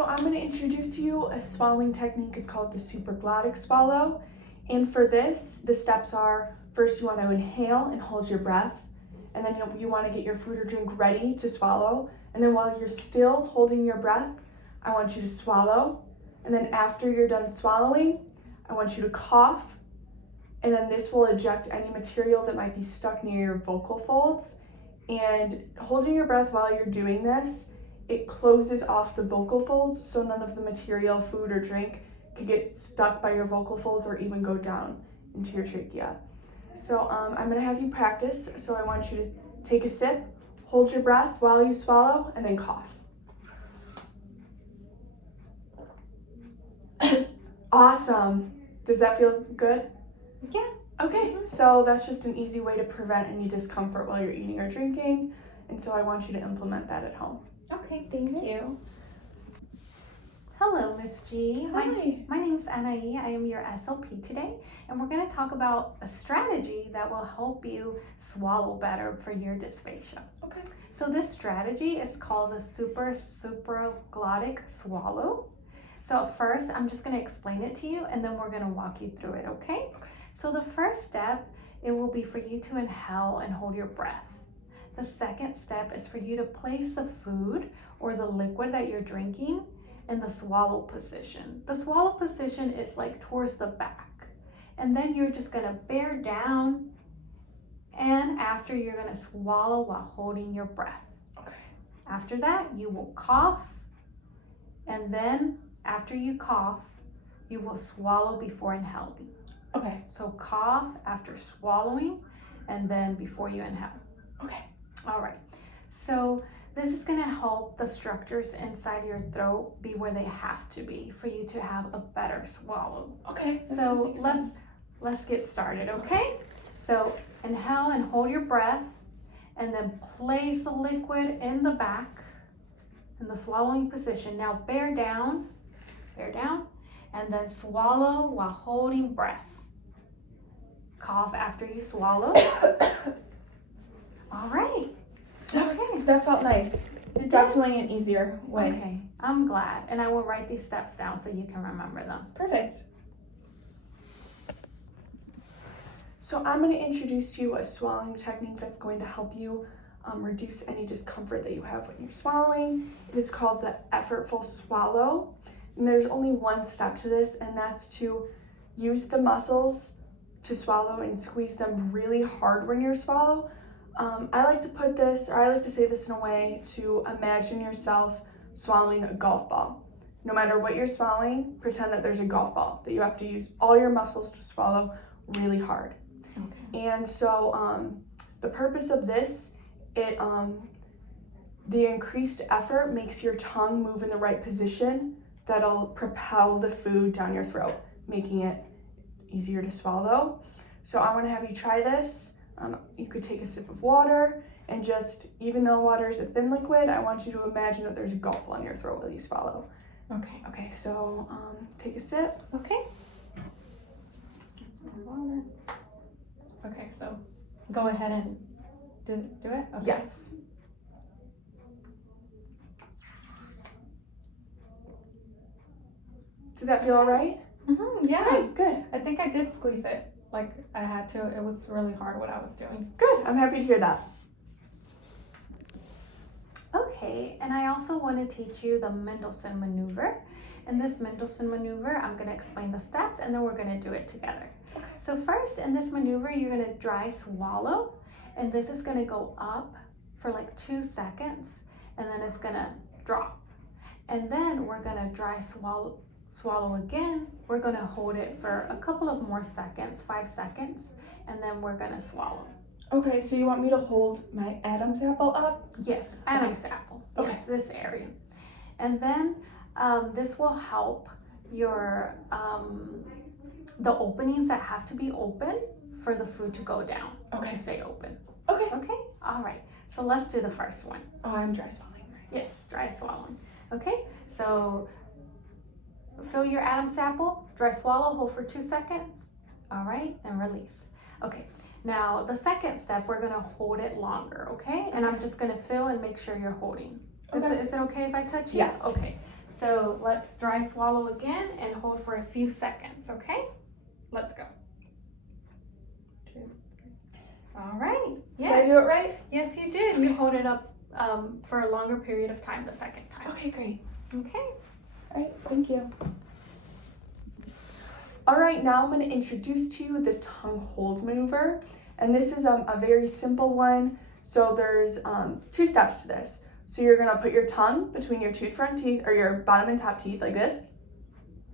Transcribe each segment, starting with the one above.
So I'm going to introduce you a swallowing technique. It's called the supraglottic swallow. And for this, the steps are, first you want to inhale and hold your breath. And then you want to get your food or drink ready to swallow. And then while you're still holding your breath, I want you to swallow. And then after you're done swallowing, I want you to cough. And then this will eject any material that might be stuck near your vocal folds. And holding your breath while you're doing this, it closes off the vocal folds so none of the material, food or drink, could get stuck by your vocal folds or even go down into your trachea. So I'm gonna have you practice. So I want you to take a sip, hold your breath while you swallow, and then cough. Awesome. Does that feel good? Yeah. Okay, so that's just an easy way to prevent any discomfort while you're eating or drinking. And so I want you to implement that at home. Okay, thank you. Hello, Miss G. Hi. My name's Anaí. I am your SLP today, and we're going to talk about a strategy that will help you swallow better for your dysphagia. Okay. So this strategy is called the supraglottic swallow. So first, I'm just going to explain it to you, and then we're going to walk you through it, okay? So the first step, it will be for you to inhale and hold your breath. The second step is for you to place the food or the liquid that you're drinking in the swallow position. The swallow position is like towards the back. And then you're just gonna bear down, and after you're gonna swallow while holding your breath. Okay. After that, you will cough, and then after you cough, you will swallow before inhaling. Okay. So cough after swallowing, and then before you inhale. Okay. All right. So this is going to help the structures inside your throat be where they have to be for you to have a better swallow. Okay. So let's get started, okay? So inhale and hold your breath, and then place the liquid in the back in the swallowing position. Now bear down, and then swallow while holding breath. Cough after you swallow. All right. That felt nice. Definitely an easier way. Okay, I'm glad. And I will write these steps down so you can remember them. Perfect. So I'm going to introduce you a swallowing technique that's going to help you reduce any discomfort that you have when you're swallowing. It is called the Effortful Swallow. And there's only one step to this, and that's to use the muscles to swallow and squeeze them really hard when you swallow. I like to say this in a way to imagine yourself swallowing a golf ball. No matter what you're swallowing, pretend that there's a golf ball that you have to use all your muscles to swallow really hard. Okay. And so the purpose of this, the increased effort makes your tongue move in the right position that'll propel the food down your throat, making it easier to swallow. So I want to have you try this. You could take a sip of water, and just, even though water is a thin liquid, I want you to imagine that there's a golf ball in your throat while you swallow. Okay. Okay, so take a sip. Okay. Okay, so go ahead and do it? Okay. Yes. Did that feel all right? Mm-hmm, yeah. Right, good. I think I did squeeze it. Like I had to. It was really hard what I was doing. Good. I'm happy to hear that. Okay, and I also want to teach you the Mendelson Maneuver. In this Mendelson Maneuver, I'm going to explain the steps, and then we're going to do it together. Okay. So first, in this maneuver, you're going to dry swallow, and this is going to go up for like 2 seconds, and then it's going to drop. And then we're going to dry swallow again. We're going to hold it for a couple of more seconds, 5 seconds, and then we're going to swallow. Okay, so you want me to hold my Adam's apple up? Yes, Adam's apple. Okay. Yes, this area. And then this will help your the openings that have to be open for the food to go down. Okay. To stay open. Okay. Okay. All right. So let's do the first one. Oh, I'm dry swallowing. Yes, dry swallowing. Okay. So fill your Adam's apple, dry swallow, hold for 2 seconds. All right, and release. Okay. Now the second step, we're gonna hold it longer. Okay. And I'm just gonna fill and make sure you're holding. Okay. Is it okay if I touch you? Yes. Okay. So let's dry swallow again and hold for a few seconds, okay? Let's go. 2, 3. All right. Yes. Did I do it right? Yes, you did. Okay. You hold it up for a longer period of time the second time. Okay, great. Okay. All right, thank you. All right, now I'm going to introduce to you the tongue hold maneuver. And this is a very simple one. So there's 2 steps to this. So you're going to put your tongue between your 2 front teeth, or your bottom and top teeth like this.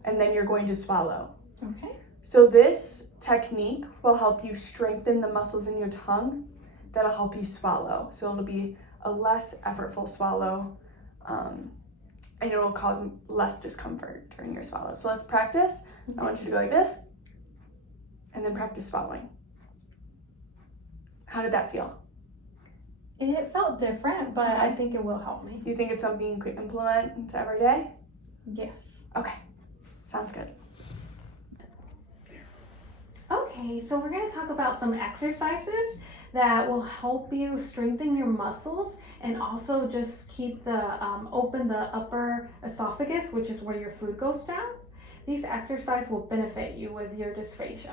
And then you're going to swallow. Okay. So this technique will help you strengthen the muscles in your tongue. That'll help you swallow. So it'll be a less effortful swallow. And it'll cause less discomfort during your swallow. So let's practice. I want you to go like this, and then practice swallowing. How did that feel? It felt different, but I think it will help me. You think it's something you could implement into every day? Yes. Okay, sounds good. Okay, so we're going to talk about some exercises that will help you strengthen your muscles and also just keep the open the upper esophagus, which is where your food goes down. These exercises will benefit you with your dysphagia.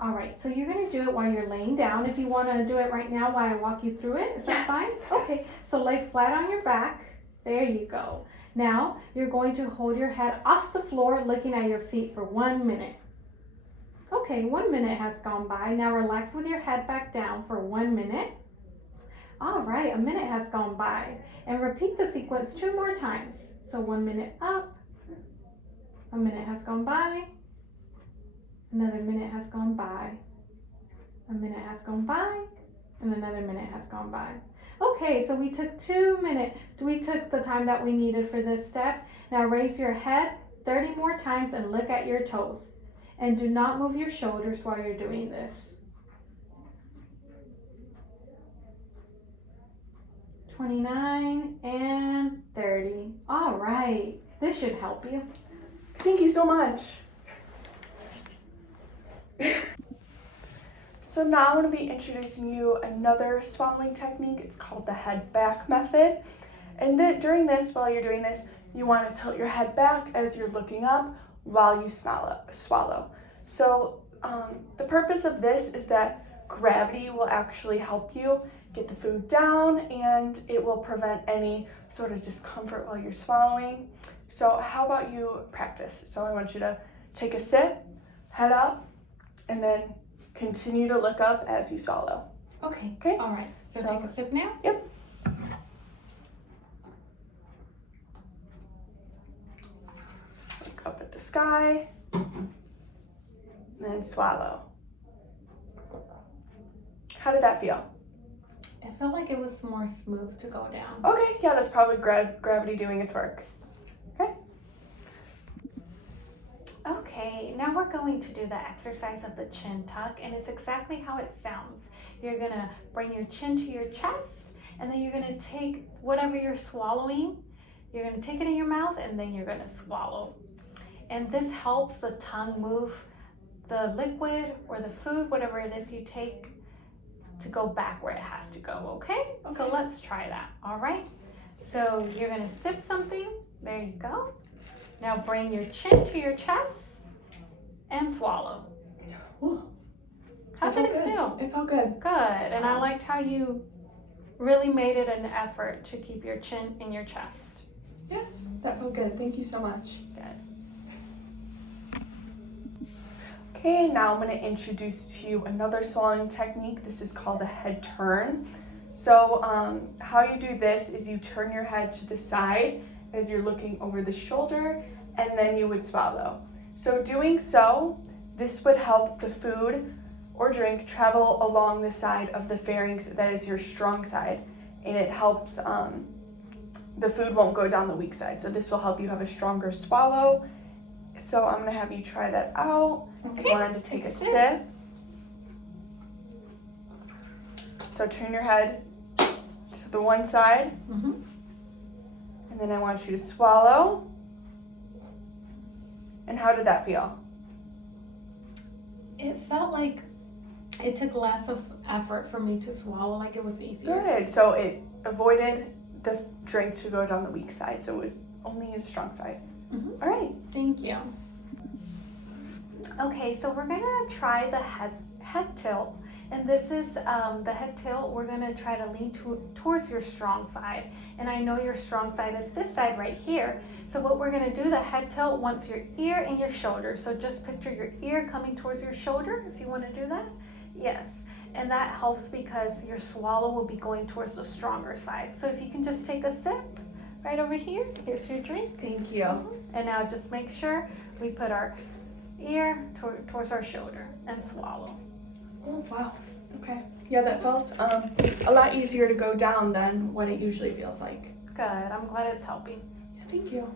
All right, so you're going to do it while you're laying down. If you want to do it right now while I walk you through it, is that fine? Okay, Yes. so lay flat on your back. There you go. Now you're going to hold your head off the floor looking at your feet for 1 minute. Okay, 1 minute has gone by. Now relax with your head back down for 1 minute. All right, a minute has gone by. And repeat the sequence 2 more times. So 1 minute up, a minute has gone by, another minute has gone by, a minute has gone by, and another minute has gone by. Okay, so we took 2 minutes. We took the time that we needed for this step. Now raise your head 30 more times and look at your toes. And do not move your shoulders while you're doing this. 29 and 30. All right, this should help you. Thank you so much. So now I'm going to be introducing you another swallowing technique. It's called the head back method. And during this, while you're doing this, you want to tilt your head back as you're looking up while you swallow. So the purpose of this is that gravity will actually help you get the food down, and it will prevent any sort of discomfort while you're swallowing. So how about you practice? So I want you to take a sip, head up, and then continue to look up as you swallow. Okay. Okay? All right. So So- take a sip now. Yep. Look up at the sky, and then swallow. How did that feel? It felt like it was more smooth to go down. Okay, yeah, that's probably gravity doing its work. Okay. Okay, now we're going to do the exercise of the chin tuck, and it's exactly how it sounds. You're gonna bring your chin to your chest, and then you're gonna take whatever you're swallowing, you're gonna take it in your mouth, and then you're gonna swallow. And this helps the tongue move the liquid or the food, whatever it is you take, to go back where it has to go, okay? So Okay. let's try that, all right? So you're gonna sip something, there you go. Now bring your chin to your chest and swallow. Ooh, How did it good. feel? It felt good. Good, and I liked how you really made it an effort to keep your chin in your chest. Yes, that felt good. Thank you so much. Good. Okay, now I'm going to introduce to you another swallowing technique. This is called a head turn. So how you do this is you turn your head to the side as you're looking over the shoulder, and then you would swallow. So doing so, this would help the food or drink travel along the side of the pharynx, that is your strong side, and it helps the food won't go down the weak side. So this will help you have a stronger swallow. So I'm gonna have you try that out. If you wanted to take a sip. So turn your head to the one side, Mm-hmm. and then I want you to swallow. And how did that feel? It felt like it took less of effort for me to swallow, like it was easier. Good. So it avoided the drink to go down the weak side. So it was only use strong side. Mhm. All right. Thank you. Okay, so we're gonna try the head tilt. And this is the head tilt. We're gonna try to lean towards your strong side. And I know your strong side is this side right here. So what we're gonna do, the head tilt wants your ear and your shoulder. So just picture your ear coming towards your shoulder if you wanna do that. Yes, and that helps because your swallow will be going towards the stronger side. So if you can just take a sip right over here. Here's your drink. Thank you. And now just make sure we put our ear towards our shoulder and swallow. Oh, wow. Okay. Yeah, that felt a lot easier to go down than what it usually feels like. Good, I'm glad it's helping. Thank you.